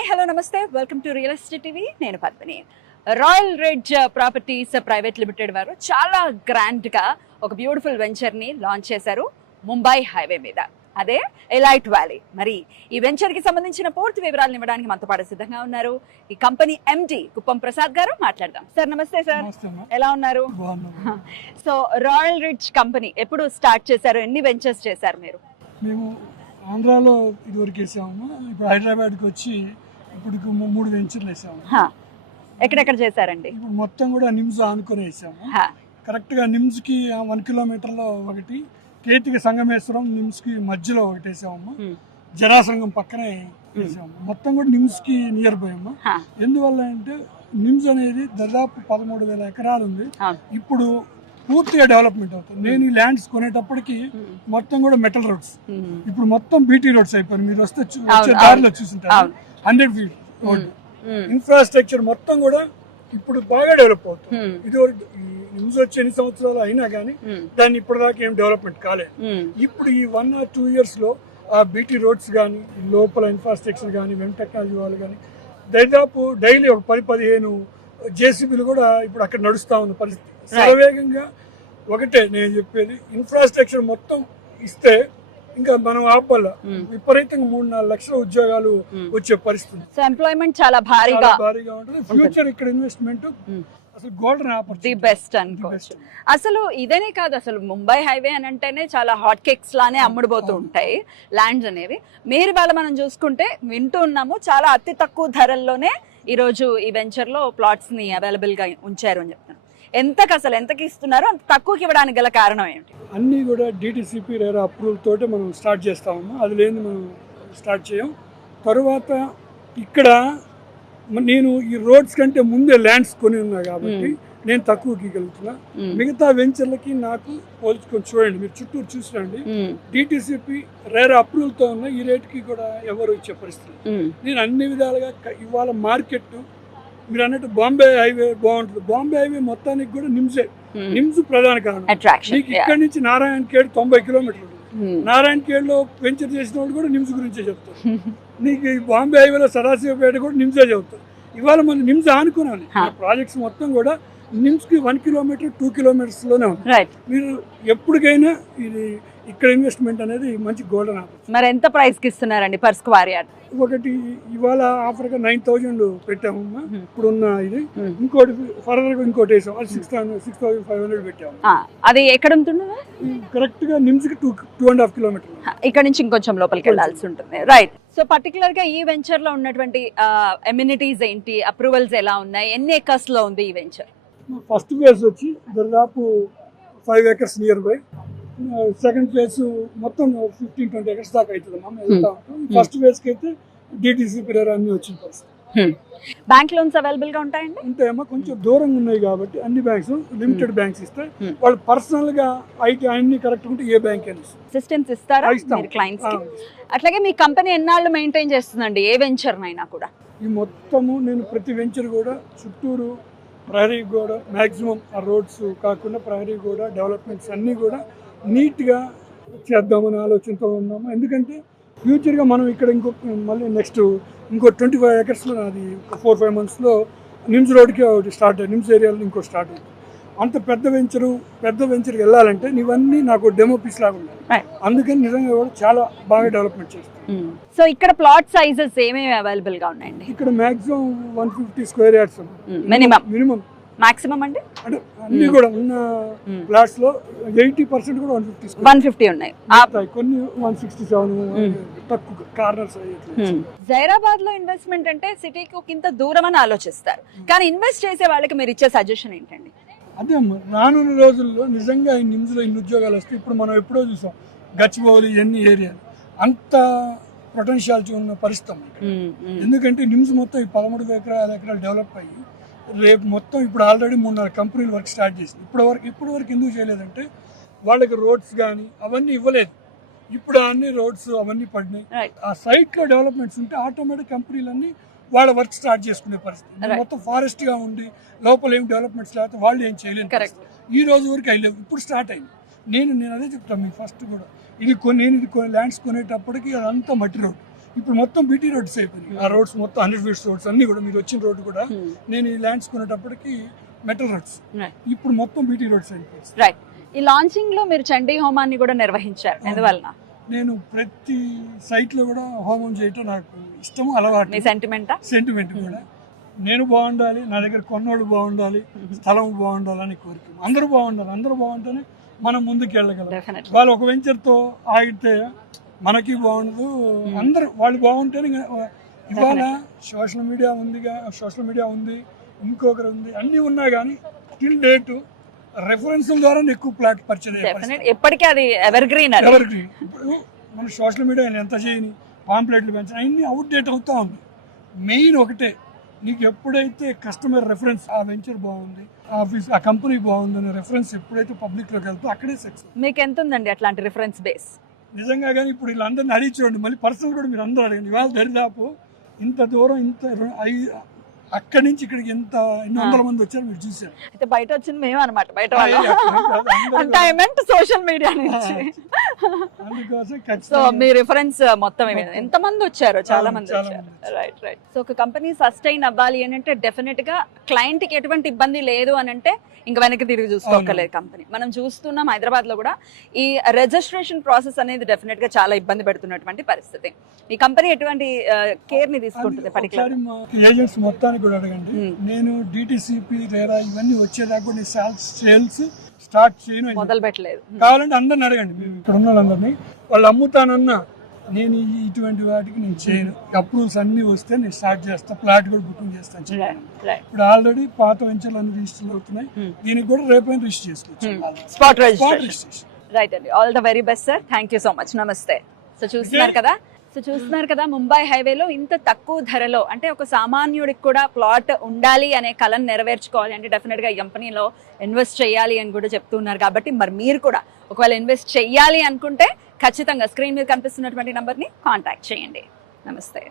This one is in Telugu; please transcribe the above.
హాయ్ హలో నమస్తే welcome to real estate TV. నేను Padmini. Royal ridge properties private limited వారు చాలా గ్రాండ్గా ఒక బ్యూటిఫుల్ వెంచర్ని లాంచ్ చేశారు ముంబై హైవే మీద, అదే ఎలైట్ వ్యాలీ. మరి ఈ వెంచర్కి సంబంధించిన పూర్తి వివరాలను ఇవ్వడానికి మనతో పాటు సిద్ధంగా ఉన్నారు ఈ కంపెనీ ఎండి కుప్పం ప్రసాద్ గారు. మాట్లాడదాం. సార్ నమస్తే. సార్ ఎలా ఉన్నారు? సో రాయల్ రిడ్జ్ కంపెనీ ఎప్పుడు స్టార్ట్ చేశారు? ఎన్ని వెంచర్స్ చేశారు మీరు? మేము ఆంధ్రాలో ఇదివరకు వేసాము, ఇప్పుడు హైదరాబాద్కి వచ్చి ఇప్పుడు 3 వెంచర్లు వేసాము. ఎక్కడెక్కడ చేశారండి? ఇప్పుడు మొత్తం కూడా నిమ్స్ ఆనుకొని వేసాము. కరెక్ట్గా నిమ్స్కి 1 కిలోమీటర్లో ఒకటి, కేతిక సంగమేశ్వరం నిమ్స్కి మధ్యలో ఒకటి వేసామమ్మా. జరాసంగం పక్కనే వేసాము. మొత్తం కూడా నిమ్స్కి నియర్ బై అమ్మా. ఎందువల్ల అంటే నిమ్స్ అనేది దాదాపు 13,000 ఎకరాలు ఉంది. ఇప్పుడు పూర్తిగా డెవలప్మెంట్ అవుతుంది. నేను ఈ ల్యాండ్స్ కొనేటప్పటికి మొత్తం కూడా మెటల్ రోడ్స్, ఇప్పుడు మొత్తం బీటీ రోడ్స్ అయిపోయాయి. మీరు వచ్చే దారిలో చూస్తుంటారు 100 ఫీట్ రోడ్. ఇన్ఫ్రాస్ట్రక్చర్ మొత్తం కూడా ఇప్పుడు బాగా డెవలప్ అవుతుంది. ఇది నిమ్స్ వచ్చి ఎన్ని సంవత్సరాలు అయినా కానీ దాన్ని ఇప్పటిదాకా ఏం డెవలప్మెంట్ కాలేదు. ఇప్పుడు ఈ 1 or 2 years లో ఆ బీటీ రోడ్స్ కానీ, లోపల ఇన్ఫ్రాస్ట్రక్చర్ కానీ, వెబ్ టెక్నాలజీ వాళ్ళు కానీ దాదాపు డైలీ ఒక 10-15 జేసీబీలు కూడా ఇప్పుడు అక్కడ నడుస్తా ఉన్న పరిస్థితి. శరవేగంగా ఒకటే నేను చెప్పేది, ఇన్ఫ్రాస్ట్రక్చర్ మొత్తం ఇస్తే ఇంకా మనం ఆపల్ల విపరీతంగా 3-4 లక్షల ఉద్యోగాలు వచ్చే పరిస్థితి. సో ఎంప్లాయ్మెంట్ చాలా భారీగా ఉంటుంది. ఫ్యూచర్ ఇక్కడ ఇన్వెస్ట్మెంట్ అసలు గోల్డెన్ ఆపర్చునిటీ, బెస్ట్ అనుకోవచ్చు. అసలు ఇదేనే కాదు, అసలు ముంబై హైవే అని అంటేనే చాలా హాట్ కేక్స్ లానే అమ్ముడుపోతూ ఉంటాయి ల్యాండ్స్ అనేవి. మీరు వాళ్ళ మనం చూసుకుంటే వింటూ ఉన్నాము, చాలా అతి తక్కువ ధరల్లోనే ఈరోజు ఈ వెంచర్లో ప్లాట్స్ ని అవైలబుల్ గా ఉంచారు అని చెప్తున్నారు. ఎంతకి ఇస్తున్నారు? అంత తక్కువకి ఇవ్వడానికి గల కారణం ఏమిటి? అన్నీ కూడా డిటిసిపి రేరా అప్రూవల్ తోటే మనం స్టార్ట్ చేస్తామమ్మా. అది లేని మనం స్టార్ట్ చేయం. తర్వాత ఇక్కడ నేను ఈ రోడ్స్ కంటే ముందే ల్యాండ్స్ కొని ఉన్నా కాబట్టి నేను తక్కువకి గెలుతున్నా. మిగతా వెంచర్లకి నాకు పోల్చుకొని చూడండి, మీరు చుట్టూరు చూసిరండి. డిటిసిపి రేరా అప్రూవల్ తో ఉన్న ఈ రేట్కి కూడా ఎవరు ఇచ్చే పరిస్థితి. నేను అన్ని విధాలుగా ఇవాళ మార్కెట్ మీరు అన్నట్టు బాంబే హైవే బాగుంటుంది. బాంబే హైవే మొత్తానికి కూడా నిమ్స్ ప్రధాన కారణం. నీకు ఇక్కడ నుంచి నారాయణ ఖేడ్ 90 కిలోమీటర్లు. నారాయణ ఖేడ్ లో వెంచర్ చేసిన వాళ్ళు కూడా నిమ్స్ గురించే చెప్తారు. నీకు ఈ బాంబే హైవేలో సదాశివపేట కూడా నిమ్సే చెప్తారు. ఇవాళ మనం నిమ్స్ ఆనుకున్నాను. ప్రాజెక్ట్స్ మొత్తం కూడా నిమ్స్ కి 1 కిలోమీటర్ 2 కిలోమీటర్స్ లోనే ఉంది. మీరు ఎప్పటికైనా ఇది ఇక్కడ ఇన్వెస్ట్మెంట్ అనేది మంచి గోల్డెన్ ఆపర్చునిటీ. మరి ఎంత ప్రైస్ కి ఇస్తున్నారండి పర్ స్క్వేర్ యార్డ్? ఒకటి ఇవాళ ఆఫర్ గా 9,000 పెట్టామమ్మా. ఇప్పుడున్న ఇది ఇంకోటి ఫర్దర్ గా ఇంకోటి వేసాం, అది 6,500 పెట్టాము. అది ఎక్కడ ఉంటుంది? కరెక్ట్ గా నిమ్స్ కి 2.5 కిలోమీటర్. ఇక్కడ నుంచి ఇంకొంచెం లోపలికి వెళ్ళాల్సి ఉంటుంది. రైట్. సో పర్టికులర్ గా ఈ వెంచర్ లో ఉన్నటువంటి ఎమ్యూనిటీస్ ఏంటి, అప్రూవల్స్ ఎలా ఉన్నాయి, ఎన్ని ఎకర్స్ లో ఉంది ఈ వెంచర్? ఫస్ట్ ఫేజ్ వచ్చి దాదాపు 5 acres near by. Second phase మొత్తం 15-20 acres దాకా అవుతుంది అమ్మా. ఫస్ట్ ఫేజ్ కి అయితే డిటిసి పిల్లర్ అన్ని వచ్చిన పరిస్థితి. బ్యాంక్ లోన్స్ అవైలబుల్ గా ఉంటాయండి? ఉంటాయమ్మా. కొంచెం దూరంగా ఉన్నాయి కాబట్టి అన్ని బ్యాంక్స్ లిమిటెడ్ బ్యాంక్స్ ఇస్తాయి. వాళ్ళు పర్సనల్ గా ఐటీ అన్ని కరెక్ట్ ఉంటే ఏ బ్యాంక్ అయినా అసిస్టెన్స్ ఇస్తారా క్లయింట్స్ కి? అట్లాగే మీ కంపెనీ ఎన్నాళ్ళు మెయింటైన్ చేస్తుందండి ఏ వెంచర్ అయినా కూడా? ఈ మొత్తము నేను ప్రతి వెంచర్ కూడా చుట్టూరు ప్రహరీ కూడా మ్యాక్సిమం ఆ రోడ్స్ కాకుండా ప్రహరీ కూడా డెవలప్మెంట్స్ అన్నీ కూడా నీట్గా చేద్దామని ఆలోచనతో ఉన్నాము. ఎందుకంటే ఫ్యూచర్గా మనం ఇక్కడ మళ్ళీ నెక్స్ట్ ఇంకో 25 acresలో అది 4-5 monthsలో నిమ్స్ రోడ్కి ఒకటి స్టార్ట్ అయ్యి నిమ్స్ ఏరియాలో ఇంకో స్టార్ట్ అవుతుంది. అంత పెద్ద వెంచర్కి వెళ్ళాలంటే నీవన్నీ నాకు డెమో పీస్ లాగా ఉన్నాయి. అందుకని నిజంగా కూడా చాలా బాగా డెవలప్మెంట్ చేస్తాం. సో ఇక్కడ ప్లాట్ సైజెస్ ఏమేమి అవైలబుల్ గా ఉన్నాయండి? ఇక్కడ maximum 150 square yards minimum. Maximum అంటే అన్ని కూడా ఉన్న ఫ్లాట్స్ లో 80% కూడా 150 ఉన్నాయి. కొన్ని 167 తక్కువ కార్నర్స్. జైరాబాద్ లో ఇన్వెస్ట్మెంట్ అంటే సిటీకి ఇంత దూరం అని ఆలోచిస్తారు, కానీ ఇన్వెస్ట్ చేసే వాళ్ళకి మీరు ఇచ్చే సజెషన్ ఏంటండి? అదే అమ్మా, రానున్న రోజుల్లో నిజంగా ఈ నిమ్స్ లో ఇన్ని ఉద్యోగాలు వస్తాయి. ఇప్పుడు మనం ఎప్పుడో చూసాం గచ్చిబౌలి ఎన్ని ఏరియాలు అంత పొటెన్షియాలిటీ ఉన్న పరిస్థితి. ఎందుకంటే నిమ్స్ మొత్తం ఈ 13 ఎకరాలు డెవలప్ అయ్యి రేపు మొత్తం ఇప్పుడు ఆల్రెడీ 3-4 కంపెనీలు వర్క్ స్టార్ట్ చేసింది. ఇప్పటి వరకు ఎందుకు చేయలేదంటే వాళ్ళకి రోడ్స్ కానీ అవన్నీ ఇవ్వలేదు. ఇప్పుడు అన్ని రోడ్స్ అవన్నీ పడినాయి. ఆ సైట్ లో డెవలప్మెంట్స్ ఉంటే ఆటోమేటిక్ కంపెనీలన్నీ వాళ్ళ వర్క్ స్టార్ట్ చేసుకునే పరిస్థితి. మొత్తం ఫారెస్ట్ గా ఉండి లోపల ఏం డెవలప్మెంట్స్ లేకపోతే వాళ్ళు ఏం చేయలేదు. ఈ రోజు వరకు అయ్యలేదు, ఇప్పుడు స్టార్ట్ అయింది. నేను అదే చెప్తాను మీకు ఫస్ట్ కూడా, ఇది ల్యాండ్స్ కొనేటప్పటికి అదంతా మట్టి రోడ్. ఇప్పుడు మొత్తం బీటీ రోడ్స్ అయిపోయినాయి. ఆ రోడ్స్ మొత్తం 100 ఫీట్స్ రోడ్స్ అన్ని కూడా, మీరు వచ్చిన రోడ్డు కూడా నేను ఈ ల్యాండ్స్ కొనేటప్పటికి మెటల్ రోడ్స్, ఇప్పుడు మొత్తం బీటీ రోడ్స్ అయిపోయింది. రైట్. ఈ లాంచింగ్ లో మీరు చండీ హోమాన్ని కూడా నిర్వహించారు, ఎందువలన? నేను ప్రతి సైట్ లో కూడా హోమం చేయటం నాకు ఇష్టము, అలవాటు, మీ సెంటిమెంట్ కూడా. నేను బాగుండాలి, నా దగ్గర కొన్నోళ్ళు బాగుండాలి, స్థలం బాగుండాలి అని కోరిక. అందరూ బాగుండాలి, అందరూ బాగుంటేనే మనం ముందుకు వెళ్ళగలం. వాళ్ళు ఒక వెంచర్తో ఆగితే మనకి బాగుండదు, అందరూ వాళ్ళు బాగుంటేనే. ఇవాళ సోషల్ మీడియా ఉంది, ఇంకొకరు ఉంది, అన్నీ ఉన్నా కానీ టిల్ డేట్ రెఫరెన్స్ ద్వారా ఎక్కువ ప్లాట్ పర్చేజ్ ఎప్పటికీ అది ఎవర్ గ్రీన్. ఇప్పుడు మన సోషల్ మీడియా ఎంత చేయని, పాంప్లెట్లు పెంచిన అన్ని అవుట్ డేట్ అవుతా ఉంది. మెయిన్ ఒకటే, నీకు ఎప్పుడైతే కస్టమర్ రెఫరెన్స్, ఆ వెంచర్ బాగుంది, ఆ కంపెనీ బాగుంది అనే రెఫరెన్స్ ఎప్పుడైతే పబ్లిక్ లోకి వెళ్తే అక్కడే సక్సెస్. మీకు ఎంత ఉందండి అట్లాంటి రిఫరెన్స్ బేస్? నిజంగా కానీ ఇప్పుడు వీళ్ళందరినీ అడిగి చూడండి, మళ్ళీ పర్సనల్ కూడా మీరు అందరూ అడగండి. ఇవాళ దరిదాపు ఇంత దూరం, అక్కడి నుంచి ఇక్కడికి ఎన్ని వందల మంది వచ్చారు మీరు చూసారు. అయితే బయట వచ్చింది మేము అనమాట, బయట సోషల్ మీడియా నుంచి. సో మీ రిఫరెన్స్ మొత్తం ఎంత మంది వచ్చారు? చాలా మంది వచ్చారు. రైట్. సో ఒక కంపెనీ సస్టైన్ అవ్వాలి అని అంటే డెఫినెట్ గా క్లయింట్ కి ఎటువంటి ఇబ్బంది లేదు అని అంటే ఇంకా వెనక్కి తిరిగి చూసుకోకలేదు కంపెనీ. మనం చూస్తున్నాం హైదరాబాద్ లో కూడా ఈ రిజిస్ట్రేషన్ ప్రాసెస్ అనేది డెఫినెట్ గా చాలా ఇబ్బంది పెడుతున్నటువంటి పరిస్థితి. ఈ కంపెనీ ఎటువంటి కేర్ ని తీసుకుంటుంది? పర్టికులర్ ఏజెంట్స్ మొత్తానికి కూడా అడగండి. నేను డిటిసిపి రేరా ఇవన్నీ వచ్చేదాకా కూడా సేల్స్ స్టార్ట్ చేయను, మొదలు పెట్టలేదు. కావాలంటే అందరిని అడగండి, ఇక్కడ ఉన్న వాళ్ళందరినీ. వాళ్ళు అమ్ముతానన్నా నేను ఇటువంటి వాటికి నేను చేయను. అప్రూవల్స్ అన్ని వస్తే నేను స్టార్ట్ చేస్తాను, ప్లాట్ కూడా బుకింగ్ చేస్తాను. ఇప్పుడు ఆల్రెడీ పాత వెంచర్లు అన్ని రిజిస్టర్ అవుతున్నాయి, దీనికి కూడా రేపైనా రిజిస్టర్ చేసుకోవచ్చు, స్పాట్ రిజిస్ట్రేషన్. రైట్ అండి, all the very best sir, thank you so much, నమస్తే. సో చూస్తున్నారు కదా ముంబై హైవేలో ఇంత తక్కువ ధరలో, అంటే ఒక సామాన్యుడికి కూడా ప్లాట్ ఉండాలి అనే కళను నెరవేర్చుకోవాలి అంటే డెఫినెట్ గా ఈ కంపెనీలో ఇన్వెస్ట్ చేయాలి అని కూడా చెప్తున్నారు. కాబట్టి మరి మీరు కూడా ఒకవేళ ఇన్వెస్ట్ చేయాలి అనుకుంటే ఖచ్చితంగా స్క్రీన్ మీద కనిపిస్తున్నటువంటి నంబర్ని కాంటాక్ట్ చేయండి. నమస్తే.